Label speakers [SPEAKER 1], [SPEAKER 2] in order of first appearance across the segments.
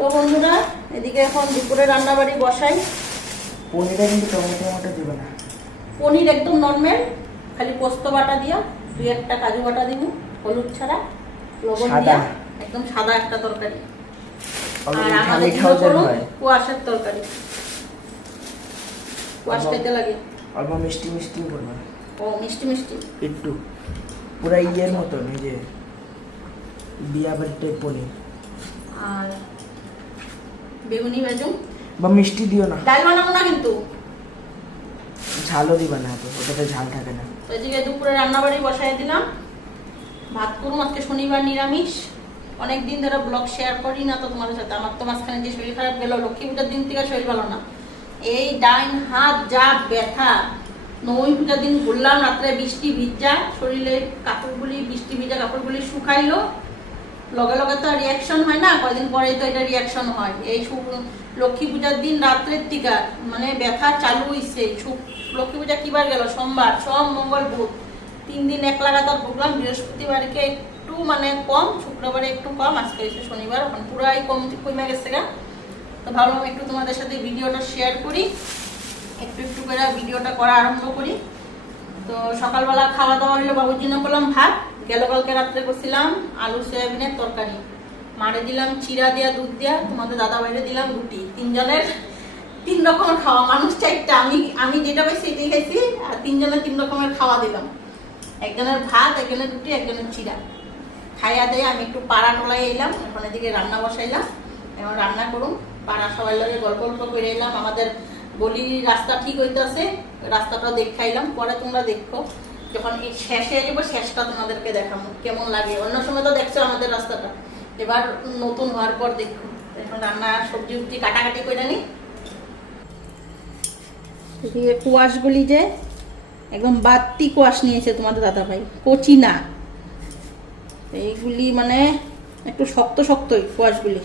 [SPEAKER 1] তো বন্ধুরা এদিকে এখন দুপুরে রান্নাবাড়ি বসাই।
[SPEAKER 2] পনিরটা কিন্তু টমেটো টমেটো দেবে না।
[SPEAKER 1] পনির একদম নর্মাল খালি পোস্ত বাটা দিয়া দুই একটা কাজু বাটা দিব হলুদ ছাড়া লবণ দিয়া একদম সাদা একটা তরকারি। আর আমাদের
[SPEAKER 2] যেন
[SPEAKER 1] কুয়াশার তরকারি। কুয়াশ। খেতে লাগে।
[SPEAKER 2] অল্প মিষ্টি মিষ্টি করবে।
[SPEAKER 1] ও মিষ্টি মিষ্টি।
[SPEAKER 2] একটু। পুরা ইয়ের মতন এই যে বিয়া টাইপ পনির।
[SPEAKER 1] আর বেগুনি ভাজুন
[SPEAKER 2] বা মিষ্টি দিও না।
[SPEAKER 1] ডাল বানাবো না কিন্তু।
[SPEAKER 2] ঝালও দিবা না তো ওটাতে ঝাল থাকে না।
[SPEAKER 1] তো এদিকে দুপুরে রান্নাবাড়ি বসাই দিলাম। ভাত করুন আজকে শনিবার নিরামিষ। অনেক দিন ধরে ব্লগ শেয়ার করি না তো তোমাদের সাথে। আমার তো মাঝখানে যে শরীর খারাপ গেল লক্ষ্মী পূজার দিন থেকে শরীর ভালো না। এই ডাইন হাত যা ব্যথা। নবমী পূজার দিন ঘুরলাম রাত্রে বৃষ্টি ভিজা শরীরে কাপড়গুলি বৃষ্টি ভিজা কাপড়গুলি শুকাইলো। লগে লগে তো রিয়াকশন হয় না কয়দিন পরেই তো এটা রিয়াকশন হয়। এই লক্ষ্মী পূজার দিন রাত্রের টিকা মানে ব্যথা চালু হইছে। লক্ষ্মী পূজা কিবার গেল? সোমবার, সোম, মঙ্গল, বুধ। তিন দিন এক লাগাতার প্রোগ্রাম বৃহস্পতিবারকে একটু মানে কম, শুক্রবারে একটু কম, আজকে এসে শনিবার, এখন পুরাই কম কমে গেছে গা। তো ভাবলাম একটু তোমাদের সাথে ভিডিওটা শেয়ার করি। একটু একটু করে ভিডিওটা করা আরম্ভ করি। তো সকালবেলা খাওয়া দাওয়া হলো বাবুর জন্য করলাম ভাত গেল কালকে রাত্রে করছিলাম আলু, সয়াবিনের তরকারি। মারে দিলাম চিরা দিয়া, দুধ দিয়া, তোমাদের দাদা বাইরে দিলাম রুটি। তিনজনের তিন রকমের খাওয়া, মানুষ চারটা। আমি আমি যেটা পাই সেটাই খাইছি, আর তিনজনের তিন রকমের খাওয়া দিলাম। একজনের ভাত, একজনের রুটি, একজনের চিরা। খাইয়া দিয়ে, আমি একটু পাড়া টোলাই এলাম, এখন এদিকে রান্না বসাইলাম। এখন রান্না করুন পাড়া সবাই লগে গল্প গল্প করে এলাম। আমাদের গলির রাস্তা ঠিক হইতেছে, রাস্তাটা দেখাইলাম, পরে তোমরা দেখো। যখন এই শেষে যাব শেষটা তোমাদেরকে দেখাবো, কেমন লাগে। অন্য সময় তো দেখছ আমাদের রাস্তাটা। এবার নতুন হওয়ার পর দেখো। এখন রান্না সবজি উবজি কাটাকাটি করে নি। এদিকে কুয়াশগুলি যে একদম বাড়তি কুয়াশ নিয়েছে তোমাদের দাদা ভাই কচি না। এইগুলি মানে একটু শক্ত শক্তই কুয়াশগুলি।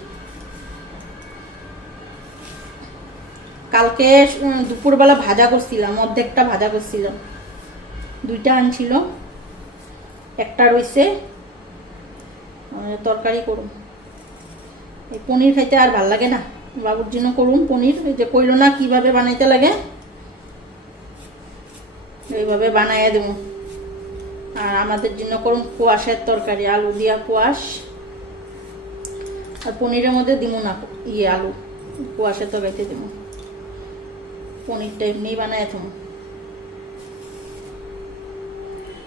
[SPEAKER 1] কালকে দুপুরবেলা ভাজা করছিলাম, অর্ধেকটা ভাজা করছিলাম। দুইটা আনছিল। একটা আহ, তরকারি করুন। এই পনির খাইতে আর ভালো লাগে না। বাবুর জন্য করুন পনির। এই যে কইল না কীভাবে বানাইতে লাগে এইভাবে বানাইয়া দেবো। আর আমাদের জন্য করুন কোয়াশের তরকারি আলু দিয়া কোয়াশ। আর পনিরের মধ্যে দিব না ইয়ে আলু। কোয়াশের তরকারিতে দিব পনিরটা এমনি বানায় তুমি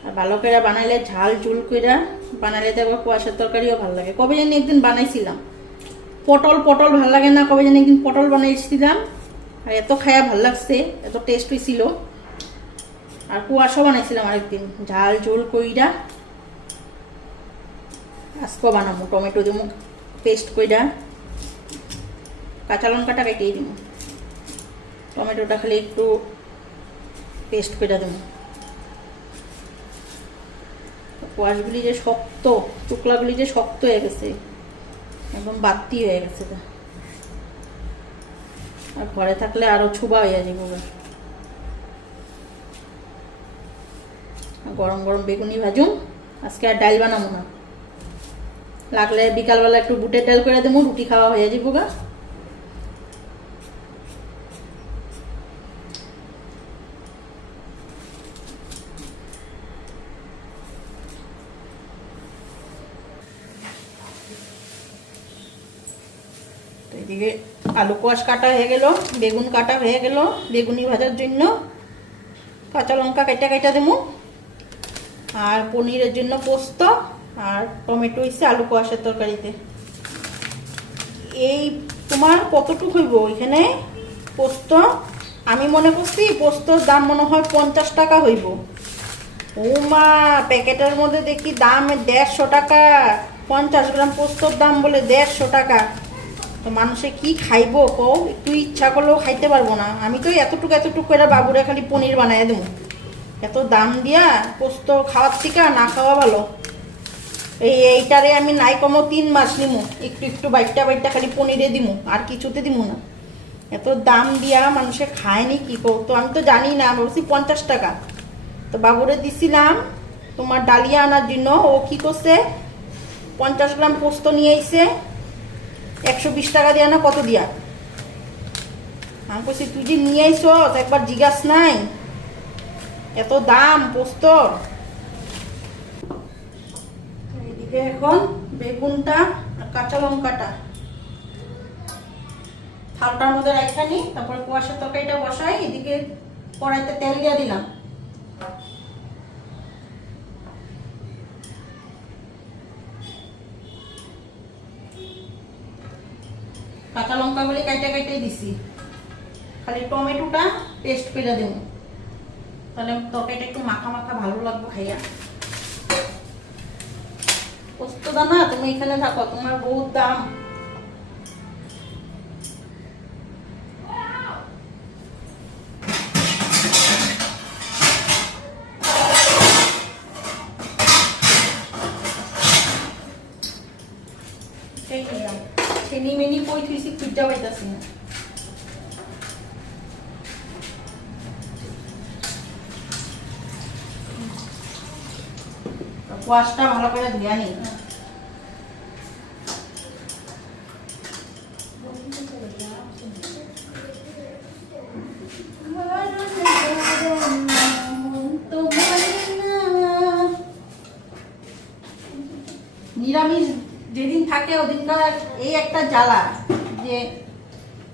[SPEAKER 1] আর ভালো করে বানাইলে ঝাল ঝুল কইরা বানাইলে তো কুয়াশার তরকারিও ভালো লাগে। কবে জানি একদিন বানাইছিলাম। পটল পটল ভালো লাগে না, কবে জানি একদিন পটল বানাইছিলাম। আর এত খায়া ভালো লাগছে, এত টেস্ট হয়েছিল আর কুয়াশা বানাইছিলাম আরেকদিন। ঝাল ঝোল কইরা আজকেও বানাবো, টমেটো দিব পেস্ট কইরা। কাঁচা লঙ্কাটা কেটেই দিব টমেটোটা খালি একটু পেস্ট করে দেবো কোয়াশগুলি যে শক্ত, টুকলাগুলি যে শক্ত হয়ে গেছে, একদম বাতি হয়ে গেছে। আর ঘরে থাকলে আরও ছুবা হয়ে যাব গরম গরম বেগুনি ভাজুম আজকে আর ডাল বানাবো না। লাগলে বিকালবেলা একটু বুটের ডাল করে দেবো, রুটি খাওয়া হয়ে যাব গা তো এদিকে আলু কোয়াশ কাটা হয়ে গেল, বেগুন কাটা হয়ে গেল, বেগুনি ভাজার জন্য কাঁচা লঙ্কা কেটে কেটে দেবো। আর পনিরের জন্য পোস্ত আর টমেটো হচ্ছে আলু কোয়াশের তরকারিতে। এই তোমার কতটুকু হইব এখানে পোস্ত? আমি মনে করছি পোস্তর দাম মনে হয় পঞ্চাশ টাকা হইব। ও মা প্যাকেটের মধ্যে দেখি দাম দেড়শো টাকা, পঞ্চাশ গ্রাম পোস্তর দাম বলে দেড়শো টাকা। তো মানুষে কি খাইবো কও? একটু ইচ্ছা করলেও খাইতে পারব না। আমি তো এতটুকু এতটুকু করে বাবুরে খালি পনির বানাই দেবো। এত দাম দিয়া পোস্ত খাওয়ার থেকে না খাওয়া ভালো। এই এইটারে আমি নাই কমও তিন মাস নিমু। একটু একটু বাইটটা বাইটটা খালি পনিরে দিমু, আর কিছুতে দিমু না। এত দাম দিয়া মানুষে খায়নি কি তো আমি তো জানি না বলছি পঞ্চাশ টাকা। তো বাবুরে দিছিলাম তোমার ডালিয়া আনার জন্য। ও কি করছে? পঞ্চাশ গ্রাম পোস্ত নিয়ে একশো বিশ টাকা দিয়া না, কত দিয়া? আমি বলছি তুই যে নিয়ে আইস একবার জিজ্ঞাস নাই। এত দাম পোস্ত এদিকে এখন বেগুনটা আর কাঁচা লঙ্কাটা। থালটার মধ্যে রাখা নি, তারপরে কুয়াশার তরকারিটা বসাই, এদিকে কড়াইতে তেল দিয়ে দিলাম। দিছি। খালি টমেটোটা পেস্ট করে দেব। তাহলে তরকারিটা একটু মাখা মাখা ভালো লাগবে খাইয়া। পোস্ত দানা তুমি এখানে থাকো, তোমার বহুত দাম সেই নিলাম ছেনি মেনি কই থুইছি খুঁজা পাইতাছি না করে নিরামিষ যেদিন থাকে ওদিনকার এই একটা জ্বালা যে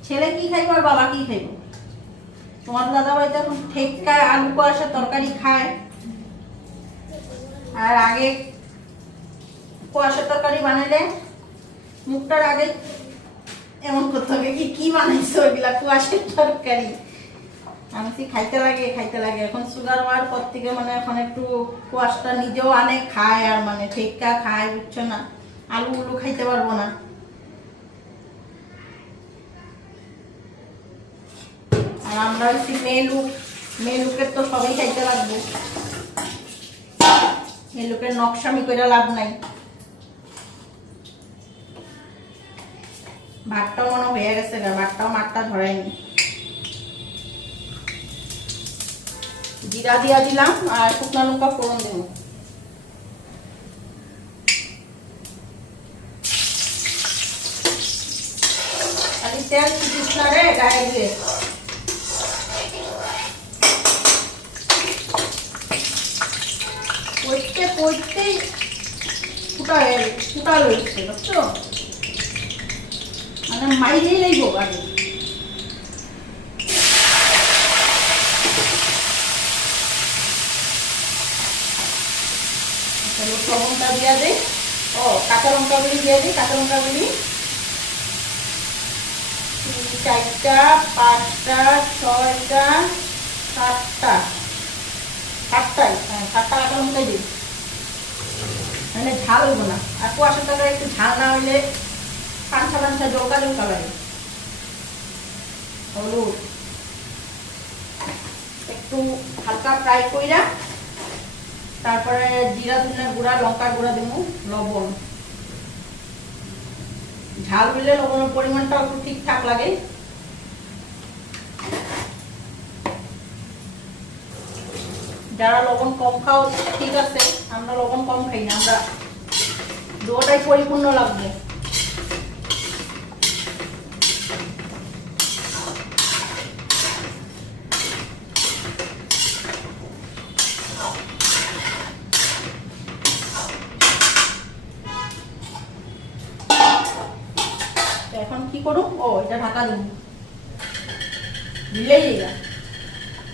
[SPEAKER 1] ছেলে কি খাইব আর বাবা কি খাইব? তোমার দাদা বাড়িতে এখন ঠেক্কা আলু কুয়াশা তরকারি খায়। আর আগে কুয়াশা তরকারি বানাইলে মুখটার আগে এমন করতে হবে কি কি বানাইছো ওইগুলা কুয়াশার তরকারি। আমি বলছি, খাইতে লাগে খাইতে লাগে। এখন সুগার হওয়ার পর থেকে মানে এখন একটু কুয়াশটা নিজেও আনে খায় আর মানে ঠেক্কা খায় বুঝছ না? আলু উলু খাইতে পারব না। আর আমরা হচ্ছি মেয়ে লুক মেয়ে লুকের তো সবাই খাইতে লাগবে। মেয়ে লোকের নকশামি করে লাভ নাই। ভাতটাও মনে হয়ে গেছে গা, ভাতটাও মাঠটা ধরায়নি জিরা দিয়া দিলাম আর শুকনো লঙ্কা ফোড়ন দেবো। তেল ছিটিস রে গায়ে দিয়ে। পড়তে ফুটা ফুটা রয়েছে বুঝছ? মাইরেই লাগবো আগে লবণটা দিয়া দেয় ও, কাঁচা লঙ্কা গুলি দিয়ে দিই কাঁচা লঙ্কা গুলি। চারটা, পাঁচটা, ছয়টা, সাতটা। সাতটাই হ্যাঁ সাতটা কাঁচা লঙ্কাই দিই মানে ঝাল হইব না। আর কুয়াশা একটু ঝাল না হইলে পাঁচটা পাঁচটা জলকা জলকা লাগে হলুদ। একটু হালকা ফ্রাই কইরা, তারপরে জিরা ধনিয়া গুঁড়া, লঙ্কার গুঁড়া দেবো লবণ। ঝাল দিলে লবণের পরিমাণটা একটু ঠিকঠাক লাগে। যারা লবণ কম খাও, ঠিক আছে, আমরা লবণ কম খাই না, আমরা দুটাই পরিপূর্ণ লাগবে। তো এখন কি করুম ও, এটা ঢাকা দিন। দিলেই এটা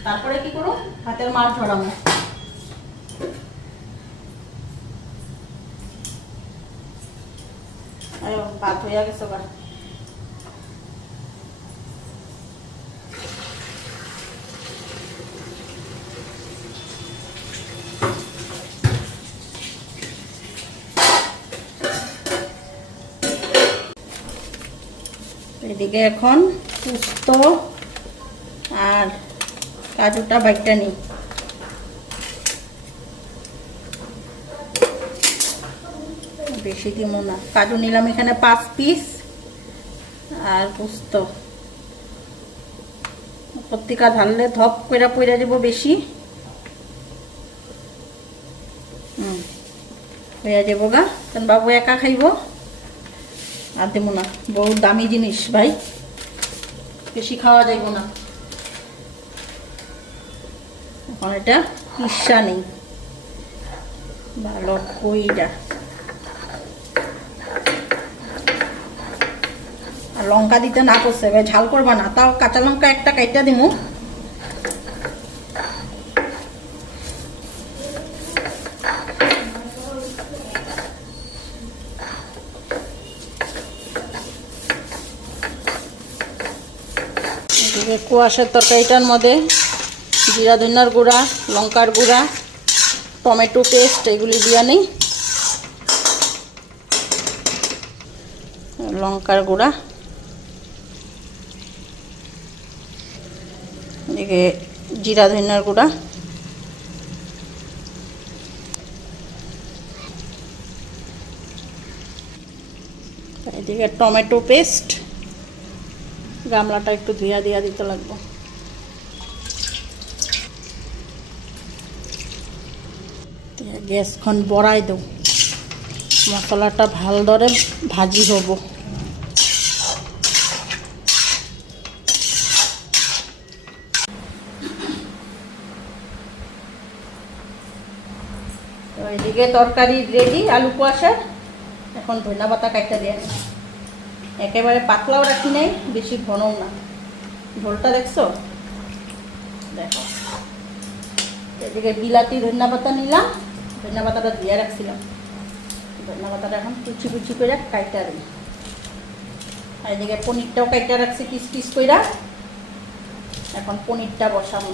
[SPEAKER 1] তারপরে কি করুম হাতের মাছ ঝরাবো। আয়ো হয়ে গেছে এদিকে এখন পুস্ত আর কাজুটা বাইকটা নিই বেশি দিব না। কাজু নিলাম এখানে পাঁচ পিস আর পুস্ত। পত্রিকা ঢাললে ধপ কইরা পইরা দিব বেশি। হইয়া যাব গা। কারণ বাবু একা খাইব। আর দেবো না। বহুত দামি জিনিস, ভাই। বেশি খাওয়া যাইব না। এখন এটা ঈর্ষা নেই ভালো কইরা আর লঙ্কা দিতে না করছে এবার ঝাল করবা না। তাও কাঁচা লঙ্কা একটা কাইটা দিমু এদিকে কুয়াশার তরকারিটার মধ্যে জিরা ধনিয়ার গুঁড়া, লঙ্কার গুঁড়া, টমেটো পেস্ট, এগুলি দিয়া নেই। লঙ্কার গুঁড়া। এদিকে জিরা ধনিয়ার গুঁড়া। এদিকে টমেটো পেস্ট। গামলাটা একটু ধুইয়া দিয়া দিতে লাগবো। গ্যাসখন বড়াই দেব। মশলাটা ভালো দরে ভাজি হব। এদিকে তরকারি রেডি আলু কুয়াশার এখন ধনিয়া পাতা কাটতে দিয়ে। একেবারে পাতলাও রাখি নাই বেশি ঘনও না। ঝোলটা দেখছ? দেখো। এদিকে বিলাতি ধনিয়া পাতা নিলাম। ধনিয়া পাতাটা দিয়ে রাখছিলাম। ধনিয়া পাতাটা এখন কুচি কুচি করে কাইটা দিই আর এদিকে পনিরটাও কাইটা রাখছি পিস পিস কইরা। এখন পনিরটা বসাবো।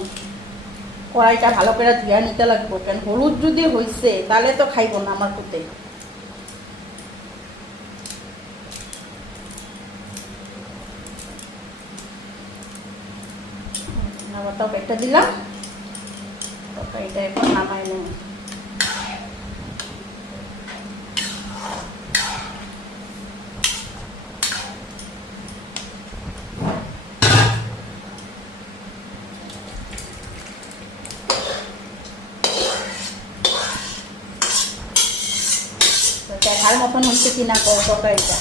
[SPEAKER 1] কড়াইটা ভালো করে ধুয়া নিতে লাগবো। কারণ হলুদ যদি হয়েছে তাহলে তো খাইবো না আমার পুতে। নামাটাও কেটে দিলাম। তরকারিটা এখন নামাই নেব। দেখার মতন হচ্ছে কিনা তরকারিটা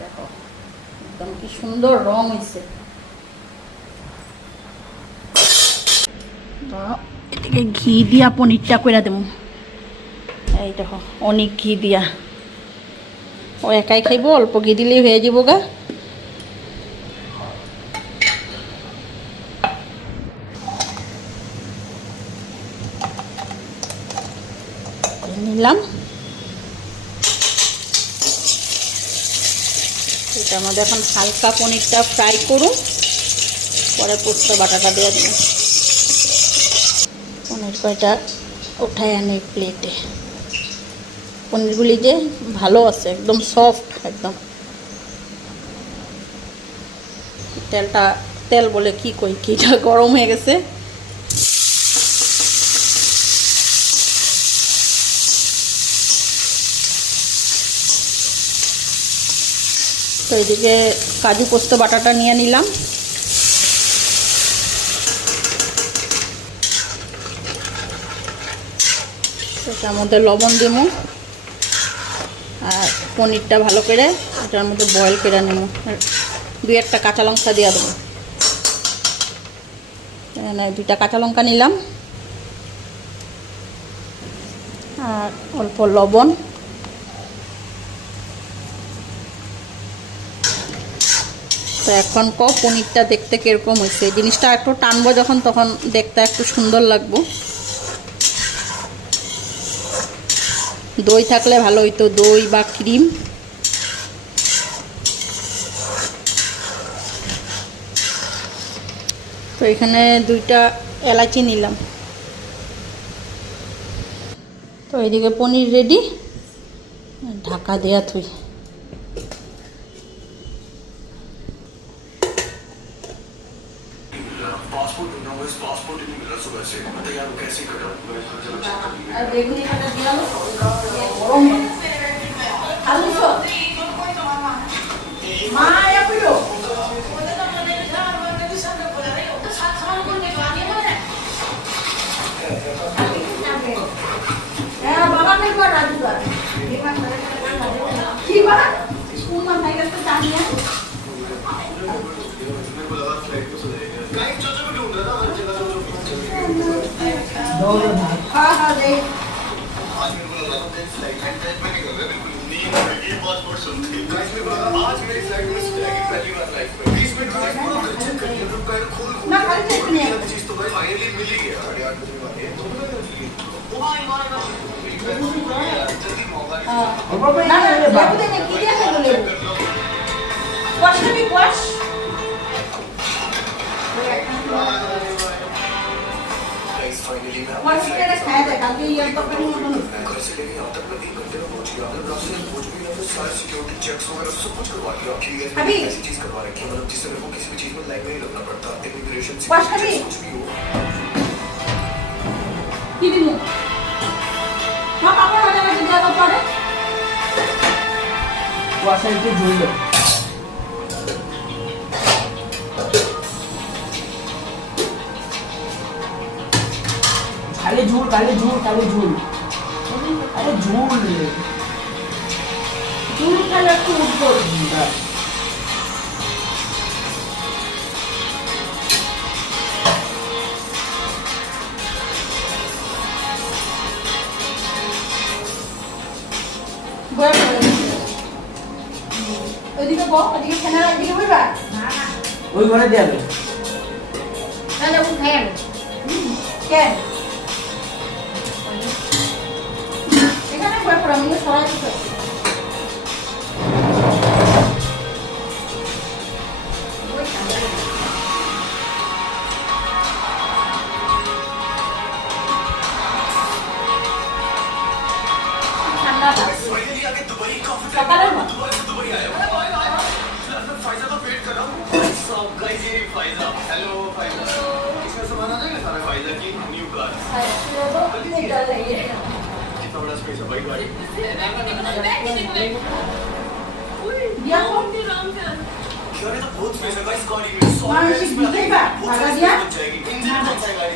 [SPEAKER 1] দেখো একদম কি সুন্দর রং হয়েছে ঘি দিয়া পনিরটা করে দেবো। এই দেখো, অনেক ঘি দিয়া। ও একাই খাইব, অল্প ঘি দিলেই হয়ে যাব গা। নিলাম। মধ্যে এখন হালকা পনিরটা ফ্রাই করুন। পরে পোস্ত, বাটাটা দিয়ে দেবো পনির কয়টা উঠায় আনি প্লেটে পনিরগুলি যে ভালো আছে, একদম সফট একদম। তেলটা, তেল বলে কি কই কিটা গরম হয়ে গেছে। তো এদিকে কাজু পোস্ত, বাটাটা নিয়ে নিলাম। এটার মধ্যে লবণ দিব। আর পনিরটা ভালো করে এটার মধ্যে বয়েল করে নেব। দুই একটা কাঁচা লঙ্কা দিয়ে দেবো। এখানে দুইটা কাঁচা লঙ্কা নিলাম। আর অল্প লবণ। তো এখন ক, পনিরটা দেখতে কীরকম হয়েছে? এই জিনিসটা একটু টানবো যখন, তখন দেখতে একটু সুন্দর লাগবো। দই থাকলে ভালো হইতো, দই বা ক্রিম। তো এখানে দুইটা এলাচি নিলাম। তো এদিকে পনির রেডি ঢাকা দেয়া থুই।
[SPEAKER 3] रिपोर्ट नहीं मिल रहा सुबह से बताइए आप कैसे बाबा नहीं पढ़ रहा तू की बात स्कूल में नहीं करते चाहिए खाली
[SPEAKER 1] check नहीं है।
[SPEAKER 3] चीज तो भाई फाइनली मिल ही गया साढ़े आठ बजे वाले तो ओ भाई भाई जल्दी मौका
[SPEAKER 1] হ্যাঁ
[SPEAKER 2] অল্প
[SPEAKER 1] না না
[SPEAKER 2] করে ভাগ
[SPEAKER 1] লেবু দে না কি দিয়ে খাবো লেবু কোয়াশ খাবি কোয়াশ मॉइस्चर खाया था कि ये तो कहीं
[SPEAKER 3] मैं घर से लेके यहाँ तक मैं एक घंटे में पहुँच गया मतलब आपसे पहुँच भी गया तो सारे सिक्योरिटी चेक्स वगैरह सब कुछ करवा लिया आपकी लिए
[SPEAKER 1] अभी।
[SPEAKER 3] ऐसी चीज़ करवा रखी है मतलब जिससे मेरे को किसी भी चीज़ में लाइन नहीं लगना पड़ता इमिग्रेशन
[SPEAKER 1] से
[SPEAKER 3] कुछ भी हो
[SPEAKER 1] ये भी हाँ? पापा वाला मैं जाकर पढ़े
[SPEAKER 2] वासन की झूल। लो ঝুল খালি ঝুল আরে ঝুল।
[SPEAKER 1] চুল খালে একটু উঠবো
[SPEAKER 2] ব্যাস।
[SPEAKER 1] বয়ে পড়ে ওইদিকে বো ওইদিকে ফ্যানের ওইদিকে বইবা
[SPEAKER 2] ওই ঘরে দেবে
[SPEAKER 1] তাহলে উঠ কেন এখানে বয়ে পড়ো আমি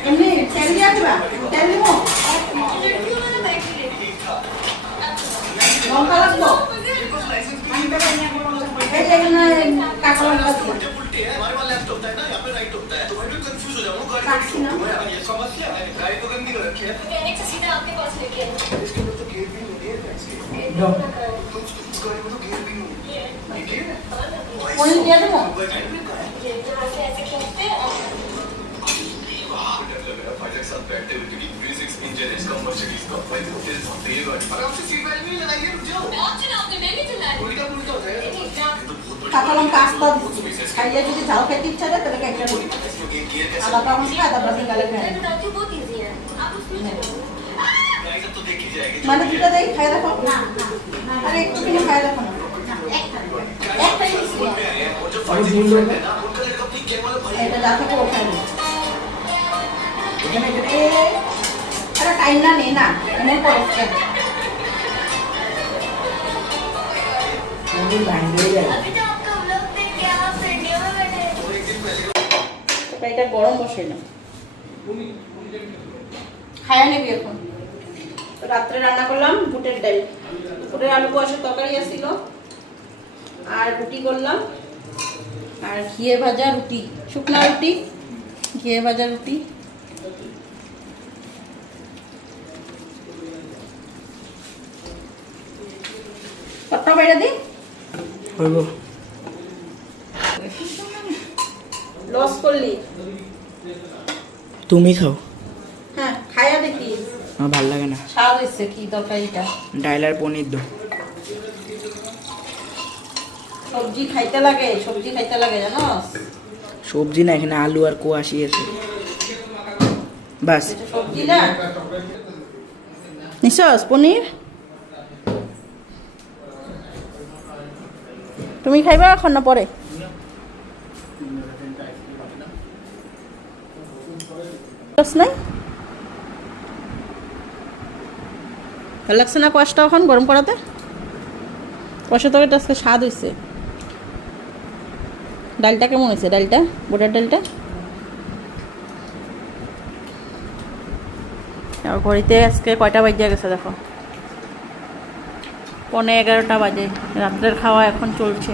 [SPEAKER 1] এমনি তেল দিয়া দিবা তেল দিব
[SPEAKER 3] ठीक था
[SPEAKER 1] লঙ্কা লাগবো
[SPEAKER 3] मेरे पास लाइसेंस भी
[SPEAKER 1] আমি পেপার নিয়ে এই যে এখানে কাঁচা লঙ্কা আছে।
[SPEAKER 3] उल्टे पुल्टे है हमारे वहाँ लेफ्ट होता है ना यहाँ पे राइट होता है तो भाई मैं कंफ्यूज हो जाऊँ गाड़ी
[SPEAKER 1] टैक्सी ना?
[SPEAKER 3] मैं ये समस्या है गाड़ी तो गंदी कर रखी है इसके अंदर तो गेयर भी नहीं है इसके
[SPEAKER 2] দাও।
[SPEAKER 3] तो इस गाड़ी में तो गेयर भी नहीं है ये गेयर है
[SPEAKER 1] পনির দিয়ে দেবো
[SPEAKER 3] मोबाइल टाइम का है वाह डर लग रहा है फाइटर के साथ बैठते हुए क्योंकि V6 इंजन है इसका मर्सिडीज का भाई तो तेरे साथ ये गाड़ी अरे आपसे सीट बेल्ट नहीं लगाई है रुक जाओ उल्टा पुल्टा हो जाएगा ये तो बहुत बड़ी
[SPEAKER 1] কাঁচা লঙ্কা আস্তা
[SPEAKER 3] बहुत
[SPEAKER 1] দিচ্ছি
[SPEAKER 3] स्पेस है
[SPEAKER 1] খাইয়ে যদি ঝাল খেতে ইচ্ছা হয় তাহলে একটা দিই
[SPEAKER 3] इसमें गियर गियर कैसे
[SPEAKER 1] আদা টমেটো খায় তারপর মানে দুটো দেই খাই দেখো না আরে একটু কিনে খাই দেখো এটা টাইম না না এটা গরম বসে না। খায় নেবি এখন। তো রাত্রে রান্না করলাম বুটের ডাল। বুটের আলু কুয়াশার তরকারি আসছিল আর রুটি করলাম। আর ঘিয়ে ভাজা রুটি শুকনা রুটি ঘিয়ে ভাজা রুটি। বাইরে দিই লস করলি।
[SPEAKER 2] তুমি খাও।
[SPEAKER 1] হ্যাঁ খায়া দেখি।
[SPEAKER 2] আমার ভালো
[SPEAKER 1] হয়েছে কি তরকারিটা
[SPEAKER 2] ডাইল আর পনির দো।
[SPEAKER 1] সবজি খাইতে লাগে সবজি খাইতে লাগে জানো?
[SPEAKER 2] সবজি না এখানে আলু আর কোয়াশি আছে। বাস।
[SPEAKER 1] সবজি না? নিশ্চয় পনির? তুমি খাইবা এখন না পরে? নাই? ভালো লাগছে না কষটা এখন গরম করাতে? কষা তো আজকে স্বাদ হয়েছে ডালটা কেমন হয়েছে ডালটা? বোটার ডালটা? ঘড়িতে আজকে কয়টা বাজে গেছে দেখো? পনেরো এগারোটা বাজে। রাত্রের খাওয়া এখন চলছে।